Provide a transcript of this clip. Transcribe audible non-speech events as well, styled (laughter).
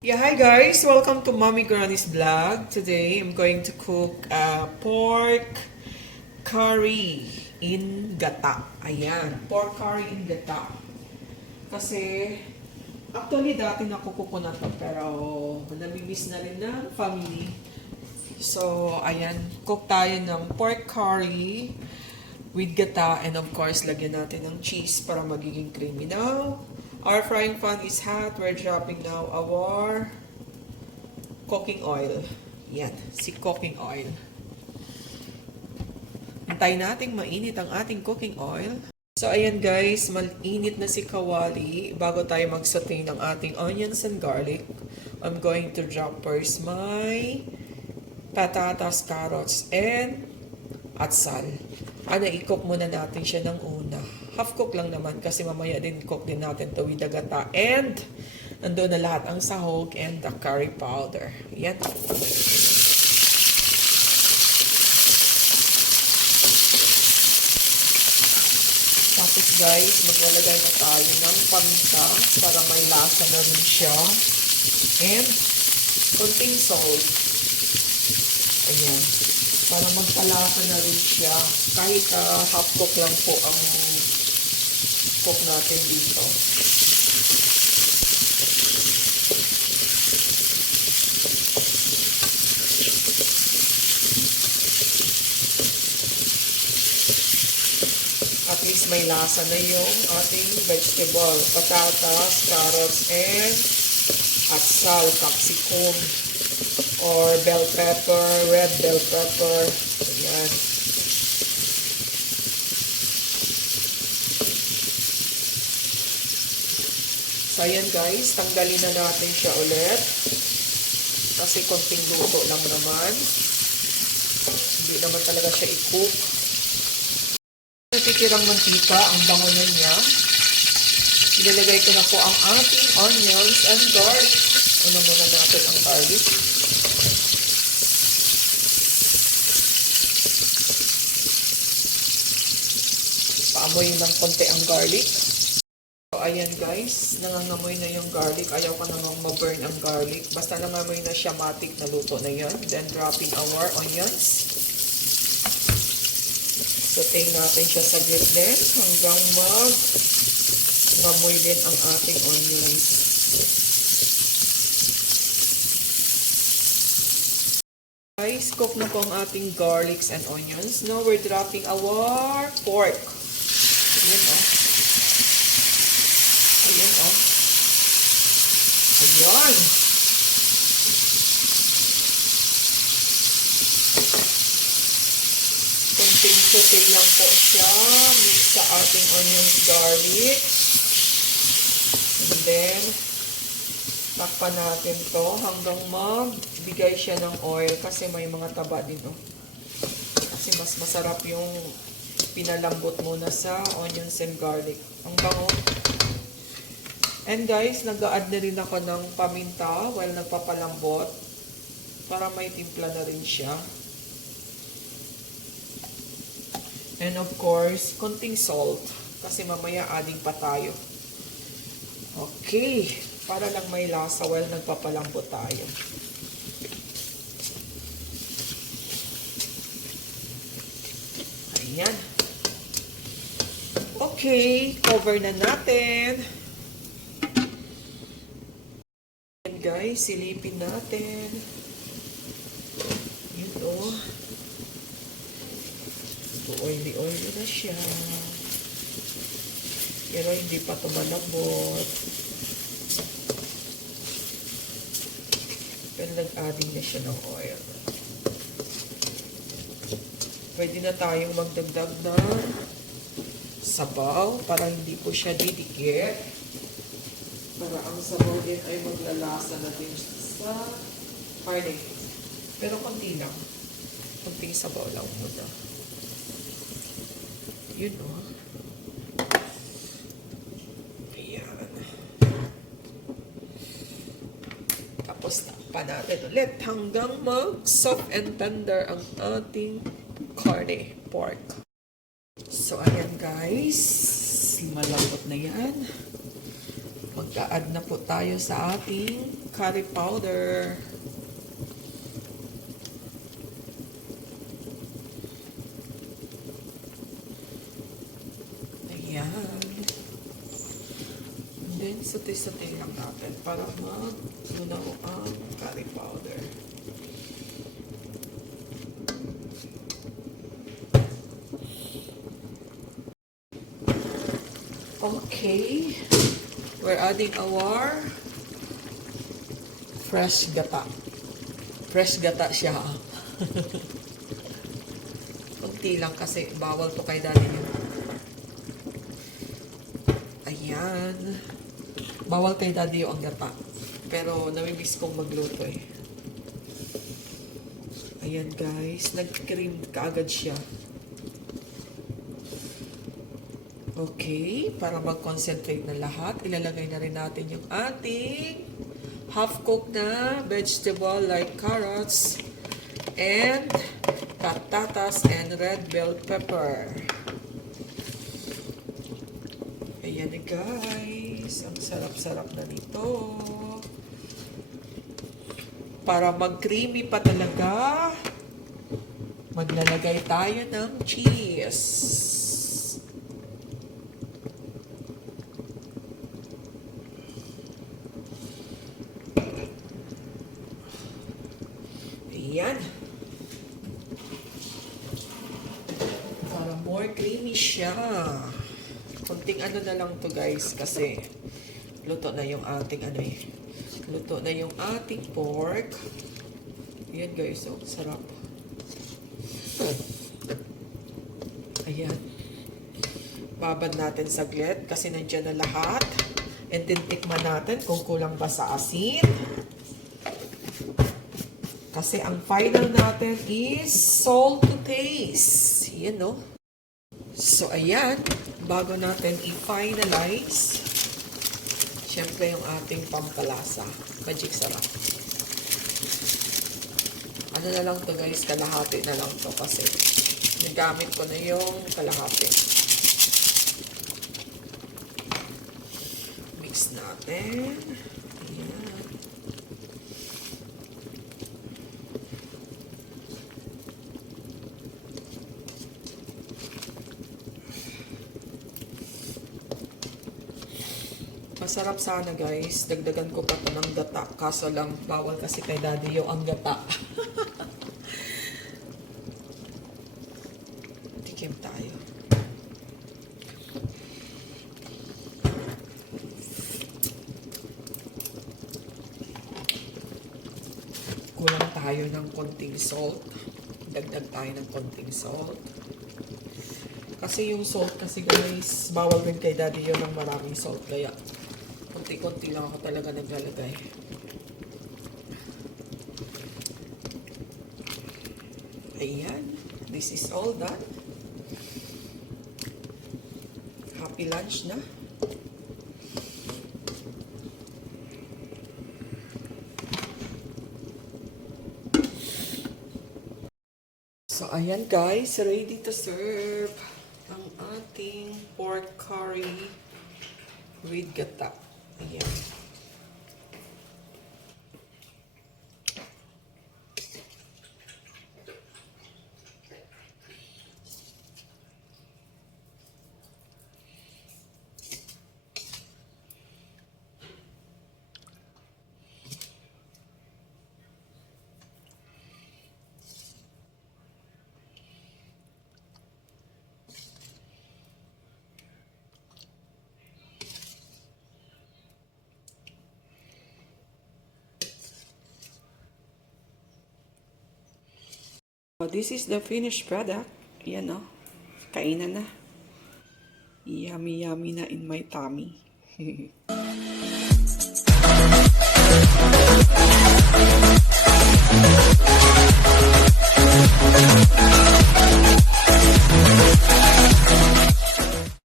Yeah, hi guys! Welcome to Mommy Granny's vlog. Today, I'm going to cook uh, pork curry in gata. Ayan, pork curry in gata. Kasi, actually dati nakukuko na to, pero namimiss na rin ng family. So, ayan, cook tayo ng pork curry with gata and of course, lagyan natin ng cheese para magiging creamy. Now, our frying pan is hot. We're dropping now our cooking oil. Yan, si cooking oil. Hintayin nating mainit ang ating cooking oil. So, ayan guys, mainit na si kawali. Bago tayo mag-saute ng ating onions and garlic, I'm going to drop first my patatas, carrots, and atsal. Ano, i-cook muna natin siya ng una. Half cook lang naman kasi mamaya din cook din natin to with gata. And, nandun na lahat ang sahog and the curry powder. Yan. Tapos guys, maglalagay na tayo ng paminta para may lasa na rin siya. And, konting salt. Ayan. Para magpalasa na rin siya. Kahit ah, half cook lang po ang cook natin dito. At least may lasa na yung ating vegetable. Patatas, carrots, and atsal, capsicum, or bell pepper, red bell pepper. Ayan. So, ayan guys, tanggalin na natin siya ulit. Kasi konting luto lang naman. Hindi naman talaga siya i-cook. Natitirang mantika, ang bango niya. Ilalagay ko na po ang ating onions and garlic. Ano muna natin ang garlic. Paamoy ng konti ang garlic. So, ayan guys, nangangamoy na yung garlic. Ayaw ko namang ma-burn ang garlic. Basta nangangamoy na siya, matik na luto na yan. Then, dropping our onions. Saute natin siya sa din hanggang mag ngamoy din ang ating onions. Guys, cook na po ang ating garlics and onions. Now, we're dropping our pork. Ayan, oh. Ayan, oh. Ayan. Kunting saute lang po siya. Mix sa ating onions, garlic. And then, takpan natin to hanggang magbigay siya ng oil kasi may mga taba din, oh. Kasi mas masarap yung pinalambot muna sa onions and garlic. Ang bango. And guys, nag-add na rin ako ng paminta while nagpapalambot para may timpla na rin siya. And of course, konting salt kasi mamaya adding pa tayo. Okay, para lang may lasa while nagpapalambot tayo. Ayan. Okay, cover na natin. Ayan guys, silipin natin. Yun o. Oily-oily na siya. Pero hindi pa tumalabot. Pero nag-adding na siya ng oil. Pwede na tayong magdagdag ng sabaw para hindi po siya didikit. Para ang sabaw din ay maglalasa na din sa karne. Pero konti lang. Konting sabaw lang muna. Yun o. Ayan. Takpan natin ulit hanggang mag-soft and tender ang ating carne pork. So, ayan guys. Malambot na yan. Mag Mag-a-add na po tayo sa ating curry powder. Ayan. Sati-sati lang natin para mag-lunaw ang curry powder. Okay. We're adding our fresh gata. Fresh gata siya. (laughs) Kunti lang kasi bawal to kay daddy. Ayan. Bawal kay daddy yung gata. Pero namimiss kong magluto eh. Ayan guys, nag-cream kaagad siya. Okay, para mag-concentrate na lahat, ilalagay na rin natin yung ating half-cooked na vegetable like carrots and patatas and red bell pepper. Ayan na guys, ang sarap-sarap na nito. Para mag-creamy pa talaga, maglalagay tayo ng cheese. Ayan. Para more creamy siya. Kunting ano na lang to guys kasi luto na yung ating ano eh. Luto na yung ating pork. Ayan guys, oh, sarap. Ayan. Babad natin saglit kasi nandiyan na lahat. And then tikman natin kung kulang ba sa asin. Kasi ang final natin is salt to taste. Yan, no? So, ayan. Bago natin i-finalize, syempre yung ating pampalasa. Magic sarap. Ano na lang to guys, kalahati na lang to kasi nagamit ko na yung kalahati. Mix natin. Ayan. Masarap sana guys. Dagdagan ko pa to ng gata. Kaso lang, bawal kasi kay daddy yung ang gata. (laughs) Tikim tayo. Kulang tayo ng konting salt. Dagdag tayo ng konting salt. Kasi yung salt kasi guys, bawal rin kay daddy yun ng maraming salt. Kaya, konti-konti lang ako talaga naglalagay. Ayan. This is all done. Happy lunch na. So, ayan guys, ready to serve ang ating pork curry with gata. Ayan. So, this is the finished product. Yan o. Kainan na. Yummy, yummy na in my tummy. (laughs)